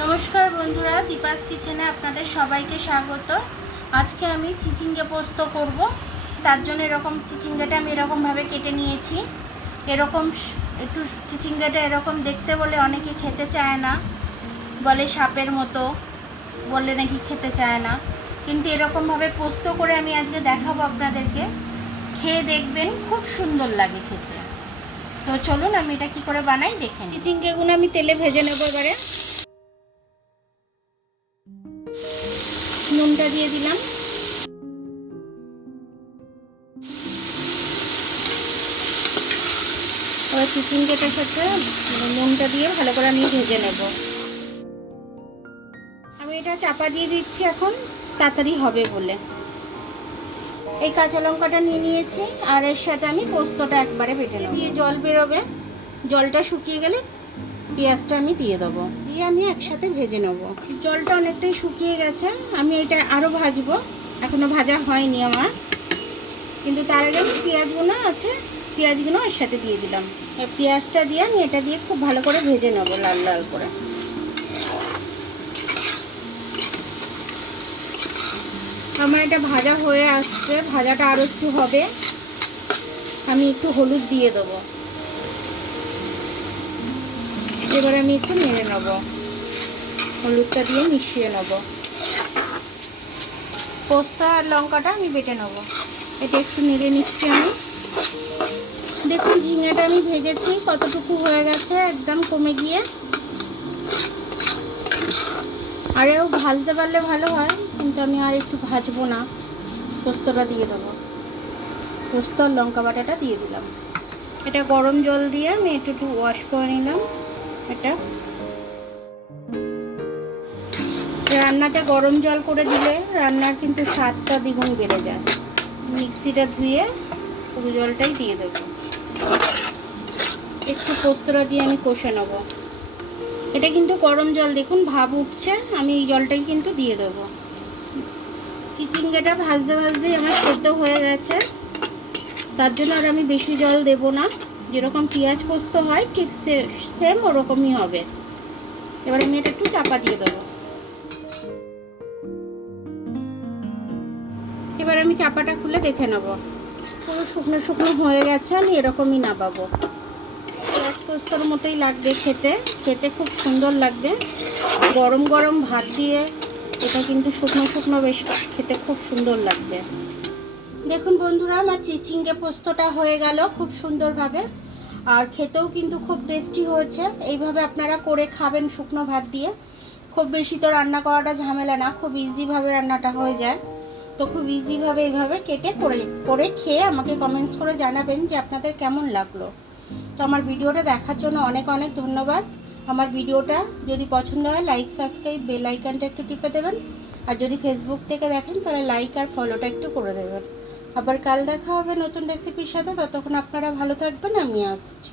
নমস্কার বন্ধুরা, দীপাস কিচেনে আপনাদের সবাইকে স্বাগত। আজকে আমি চিচিঙ্গে পোস্ত করব। তার জন্য এরকম চিচিঙ্গাটা আমি এরকমভাবে কেটে নিয়েছি। এরকম একটু চিচিঙ্গাটা এরকম দেখতে বলে অনেকে খেতে চায় না, বলে সাপের মতো, বললে নাকি খেতে চায় না। কিন্তু এরকমভাবে পোস্ত করে আমি আজকে দেখাবো আপনাদেরকে। খেয়ে দেখবেন, খুব সুন্দর লাগে খেতে। তো চলুন আমি এটা কী করে বানাই দেখেন। চিচিঙ্গাগুলো আমি তেলে ভেজে নেবো। এবারে নুনটা দিয়ে দিলাম। এবার চিচিঙ্গাটার সাথে নুনটা দিয়ে ভালো করে আমি ভেজে নেব। আমি এটা চাপা দিয়ে দিচ্ছি এখন, তাড়াতাড়ি হবে বলে। এই কাঁচা লঙ্কাটা নিয়ে নিয়েছি, আর এর সাথে আমি পোস্তটা একবারে বেটে নেব। দিয়ে জল বেরোবে, জলটা শুকিয়ে গেলে পেঁয়াজটা আমি দিয়ে দেবো, দিয়ে আমি একসাথে ভেজে নেব। জলটা অনেকটাই শুকিয়ে গেছে, আমি এটা আরও ভাজবো। এখনও ভাজা হয়নি আমার, কিন্তু তার আগে আমি পেঁয়াজগুলো আছে, পেঁয়াজগুলো এর সাথে দিয়ে দিলাম। পেঁয়াজটা দিয়ে আমি এটা দিয়ে খুব ভালো করে ভেজে নেব, লাল লাল করে। আমার এটা ভাজা হয়ে আসছে, ভাজাটা আরও একটু হবে। আমি একটু হলুদ দিয়ে দেবো। এবার আমি একটু নেড়ে নেব, হলুদটা দিয়ে মিশিয়ে নেব। পোস্ত আর লঙ্কাটা আমি বেটে নেব। এটা একটু নেড়ে নিচ্ছি আমি। দেখুন ঝিঙেটা আমি ভেজেছি, কতটুকু হয়ে গেছে, একদম কমে গিয়ে। আরেও ভাজতে পারলে ভালো হয়, কিন্তু আমি আর একটু ভাজবো না, পোস্তটা দিয়ে দেবো। পোস্ত আর লঙ্কা বাটাটা দিয়ে দিলাম। এটা গরম জল দিয়ে আমি একটু ওয়াশ করে নিলাম। এটা রান্নাতে গরম জল করে দিলে রান্নার কিন্তু স্বাদটা দ্বিগুণ বেড়ে যায়। মিক্সিটা ধুয়ে পুরো জলটাই দিয়ে দেবো। একটু পোস্তটা দিয়ে আমি কষে নেবো। এটা কিন্তু গরম জল, দেখুন ভাপ উঠছে, আমি এই জলটাই কিন্তু দিয়ে দেবো। চিচিঙ্গাটা ভাজতে ভাজতেই আমার সেদ্ধ হয়ে গেছে, তার জন্য আর আমি বেশি জল দেব না। যেরকম পেঁয়াজ পোস্ত হয় ঠিক সেম ওরকমই হবে। এবার আমি এটা একটু চাপা দিয়ে দেবো। এবার আমি চাপাটা খুলে দেখে নেব। পুরো শুকনো শুকনো হয়ে গেছে, আমি এরকমই নামাবো। পেঁয়াজ পোস্তর মতোই লাগবে খেতে, খেতে খুব সুন্দর লাগবে। গরম গরম ভাত দিয়ে এটা কিন্তু শুকনো শুকনো বেশ খেতে খুব সুন্দর লাগবে। দেখুন বন্ধুরা, আমার চিচিঙ্গে পোস্তটা হয়ে গেল খুব সুন্দরভাবে, আর খেতেও কিন্তু খুব টেস্টি হয়েছে। এইভাবে আপনারা করে খাবেন শুকনো ভাত দিয়ে। খুব বেশি তো রান্না করাটা ঝামেলা না, খুব ইজিভাবে রান্নাটা হয়ে যায়। তো খুব ইজিভাবে এইভাবে কেটে করে খেয়ে আমাকে কমেন্টস করে জানাবেন যে আপনাদের কেমন লাগলো। তো আমার ভিডিওটা দেখার জন্য অনেক অনেক ধন্যবাদ। আমার ভিডিওটা যদি পছন্দ হয় লাইক, সাবস্ক্রাইব, বেল আইকনটা একটু টিপে দেবেন। আর যদি ফেসবুক থেকে দেখেন তাহলে লাইক আর ফলোটা একটু করে দেবেন। আবার কাল দেখা হবে নতুন রেসিপির সাথে। ততক্ষণ আপনারা ভালো থাকবেন, আমি আসছি।